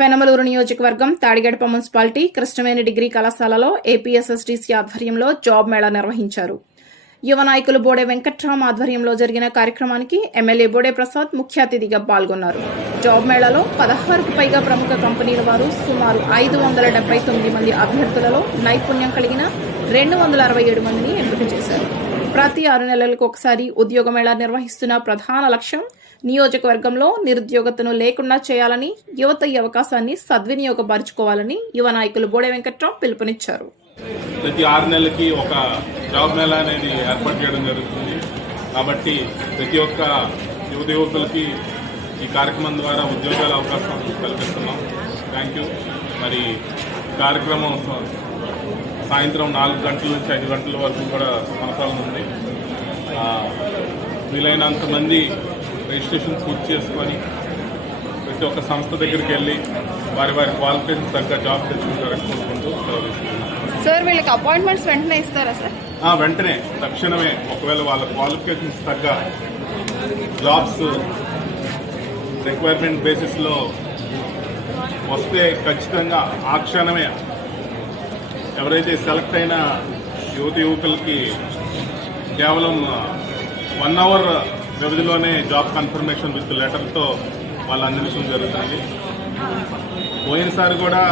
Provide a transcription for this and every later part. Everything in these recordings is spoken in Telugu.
పెనమలూరు నియోజకవర్గం తాడిగడప మున్సిపాలిటీ కృష్ణవేణి డిగ్రీ కళాశాలలో ఏపీఎస్ఎస్టీసీ ఆధ్వర్యంలో జాబ్ మేళా నిర్వహించారు. యువ నాయకులు బోడే వెంకట్రామ్ ఆధ్వర్యంలో జరిగిన కార్యక్రమానికి ఎమ్మెల్యే బోడే ప్రసాద్ ముఖ్య అతిథిగా పాల్గొన్నారు. జాబ్ మేళాలో 16కు పైగా ప్రముఖ కంపెనీల వారు సుమారు 579 మంది అభ్యర్థులలో నైపుణ్యం కలిగిన 267 మందిని ఎంపిక చేశారు. ప్రతి 6 నెలలకు ఒకసారి ఉద్యోగ మేళా నిర్వహిస్తున్న ప్రధాన లక్ష్యం నియోజకవర్గంలో నిరుద్యోగతను లేకుండా చేయాలని, యువత ఈ అవకాశాన్ని సద్వినియోగపరచుకోవాలని యువ నాయకులు బోడే వెంకట్రామ్ పిలుపునిచ్చారు. ప్రతి 6 నెలలకి ఒక జాబ్ మేళా అనేది ఏర్పాటు చేయడం జరుగుతుంది. కాబట్టి ప్రతి ఒక్క యువకులకి ఈ కార్యక్రమం ద్వారా ఉద్యోగాల అవకాశం కల్పిస్తున్నాం. Thank you. మరి కార్యక్రమం సాయంత్రం 4 గంటల నుంచి 5 గంటల వరకు కూడా కొనసాగుతుంది. వీలైనంత మంది రిజిస్ట్రేషన్ పూర్తి చేసుకొని ప్రతి ఒక్క సంస్థ దగ్గరికి వెళ్ళి వారి క్వాలిఫికేషన్ తగ్గ జాబ్ తెచ్చుకుంటారని కోరుకుంటూ సార్, వీళ్ళకి అపాయింట్మెంట్స్ వెంటనే ఇస్తారా సార్? వెంటనే, తక్షణమే. ఒకవేళ వాళ్ళ క్వాలిఫికేషన్స్ తగ్గ జాబ్స్ రిక్వైర్మెంట్ బేసిస్లో వస్తే ఖచ్చితంగా ఆ క్షణమే ఎవరైతే సెలెక్ట్ అయిన యువకులకి కేవలం 1 అవర్ వ్యవధిలోనే జాబ్ కన్ఫర్మేషన్ విత్ లెటర్తో వాళ్ళు అందించడం జరుగుతుంది. పోయినసారి కూడా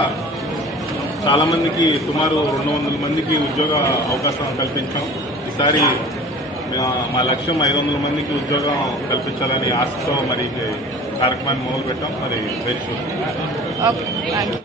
చాలామందికి సుమారు 200 మందికి ఉద్యోగ అవకాశం కల్పించాం. ఈసారి మా లక్ష్యం 500 మందికి ఉద్యోగం కల్పించాలని ఆశతో మరి కార్యక్రమాన్ని మొదలుపెట్టాం. మరి వేచి చూస్తాం.